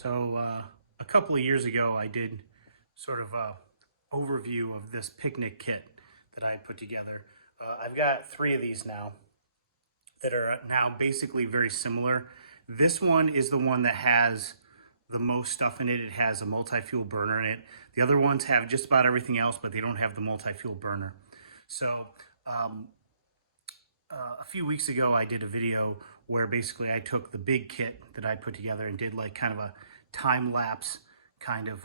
So a couple of years ago, I did sort of a overview of this picnic kit that I put together. I've got 3 of these now that are now basically very similar. This one is the one that has the most stuff in it. It has a multi-fuel burner in it. The other ones have just about everything else, but they don't have the multi-fuel burner. So a few weeks ago, I did a video where basically I took the big kit that I put together and did like kind of a time lapse kind of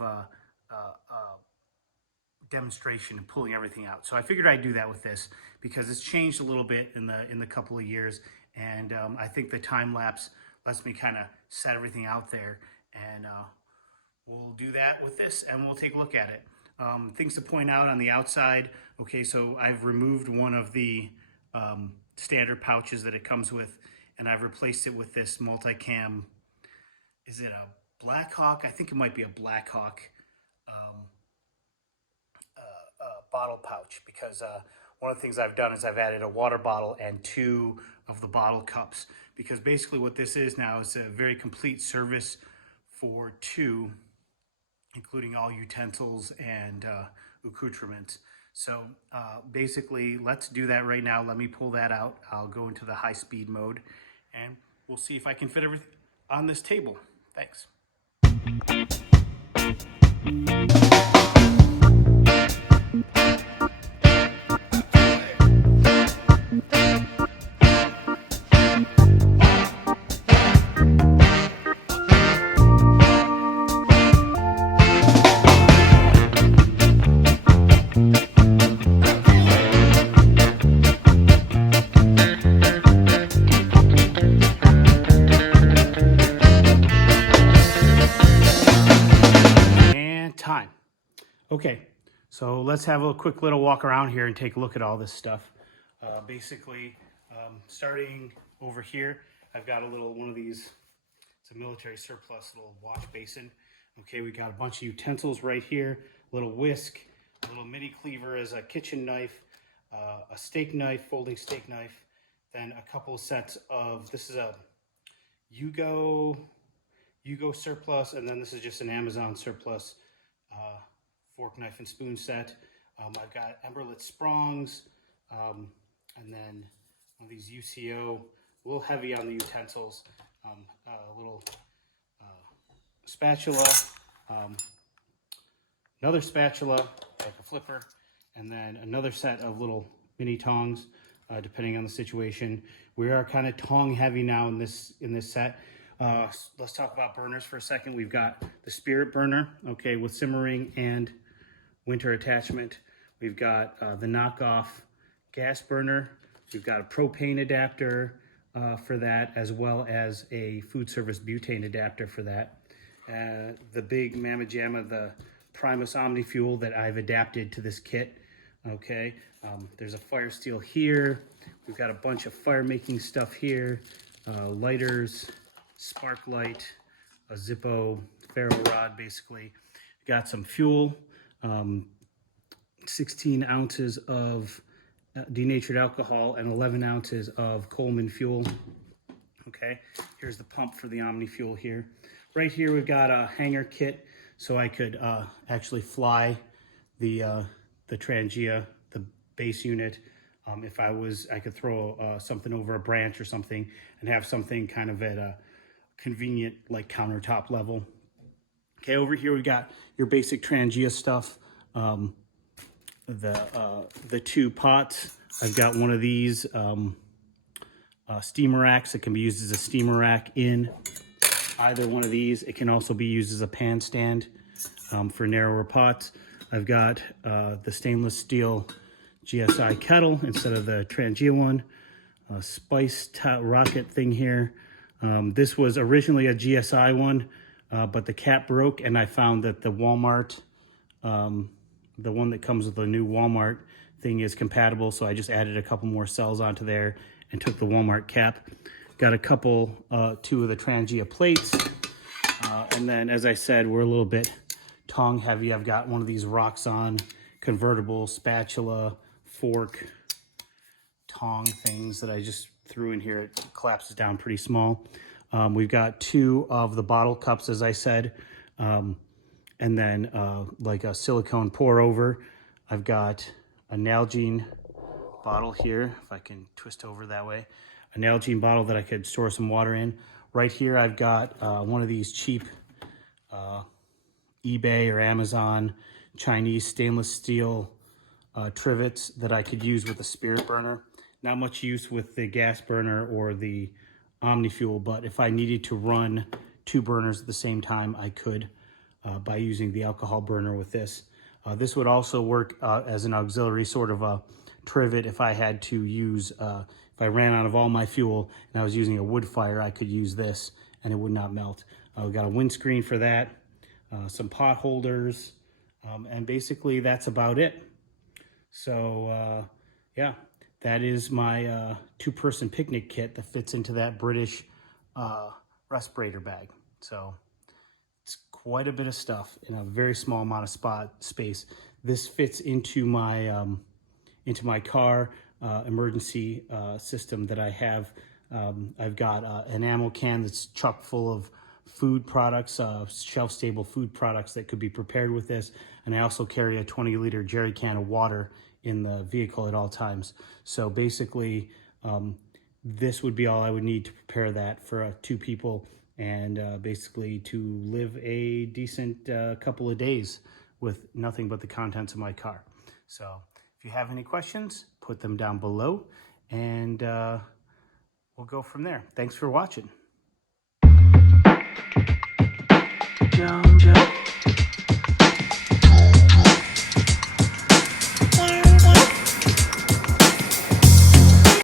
demonstration and pulling everything out. So I figured I'd do that with this because it's changed a little bit in the couple of years, and I think the time lapse lets me kind of set everything out there, and we'll do that with this and we'll take a look at it. Things to point out on the outside. Okay, so I've removed one of the standard pouches that it comes with, and I've replaced it with this multicam. Is it a Blackhawk? I think it might be a Blackhawk bottle pouch, because one of the things I've done is I've added a water bottle and 2 of the bottle cups, because basically what this is now is a very complete service for 2, including all utensils and accoutrements. So basically, let's do that right now. Let me pull that out. I'll go into the high speed mode and we'll see if I can fit everything on this table. Thanks. Time. Okay, so let's have a quick little walk around here and take a look at all this stuff. Basically, starting over here, I've got a little one of these. It's a military surplus little wash basin. Okay, we got a bunch of utensils right here. A little whisk, a little mini cleaver as a kitchen knife, a steak knife, folding steak knife. Then a couple of sets of, this is a Yugo surplus, and then this is just an Amazon surplus fork, knife, and spoon set. I've got Emberlit Sprongs, and then one of these UCO, a little heavy on the utensils, a little spatula, another spatula, like a flipper, and then another set of little mini tongs, depending on the situation. We are kind of tong heavy now in this set. Let's talk about burners for a second. We've got the Spirit burner, okay, with simmering and winter attachment. We've got the knockoff gas burner. We've got a propane adapter for that, as well as a food service butane adapter for that. The big Mamma Jamma, the Primus Omni Fuel that I've adapted to this kit, okay. There's a fire steel here. We've got a bunch of fire making stuff here, lighters, spark light, a Zippo ferro rod, basically. Got some fuel, 16 ounces of denatured alcohol and 11 ounces of Coleman fuel. Okay, here's the pump for the Omni Fuel here. Right here we've got a hanger kit, so I could actually fly the Trangia, the base unit. If I could throw something over a branch or something and have something kind of at a convenient like countertop level. Okay, over here we got your basic Trangia stuff. The 2 pots. I've got one of these steamer racks that can be used as a steamer rack in either one of these. It can also be used as a pan stand for narrower pots. I've got the stainless steel GSI kettle instead of the Trangia one. A spice rocket thing here. This was originally a GSI one, but the cap broke, and I found that the Walmart, the one that comes with the new Walmart thing, is compatible, so I just added a couple more cells onto there and took the Walmart cap. Got a couple, 2 of the Trangia plates, and then, as I said, we're a little bit tong heavy. I've got one of these Roxxon convertible spatula, fork, tong things that I just threw in here. It collapses down pretty small. We've got 2 of the bottle cups, as I said, and then like a silicone pour over. I've got a Nalgene bottle here, if I can twist over that way. A Nalgene bottle that I could store some water in. Right here I've got one of these cheap eBay or Amazon Chinese stainless steel trivets that I could use with a spirit burner. Not much use with the gas burner or the OmniFuel, but if I needed to run 2 burners at the same time, I could by using the alcohol burner with this. This would also work as an auxiliary sort of a trivet if I had to use, if I ran out of all my fuel and I was using a wood fire, I could use this and it would not melt. We got a windscreen for that, some pot holders, and basically that's about it. So yeah, that is my 2-person picnic kit that fits into that British respirator bag. So it's quite a bit of stuff in a very small amount of space. This fits into my car emergency system that I have. I've got an ammo can that's chock full of food products, shelf-stable food products that could be prepared with this. And I also carry a 20-liter jerry can of water in the vehicle at all times. So basically, this would be all I would need to prepare that for 2 people and basically to live a decent couple of days with nothing but the contents of my car. So if you have any questions, put them down below and we'll go from there. Thanks for watching. Jump.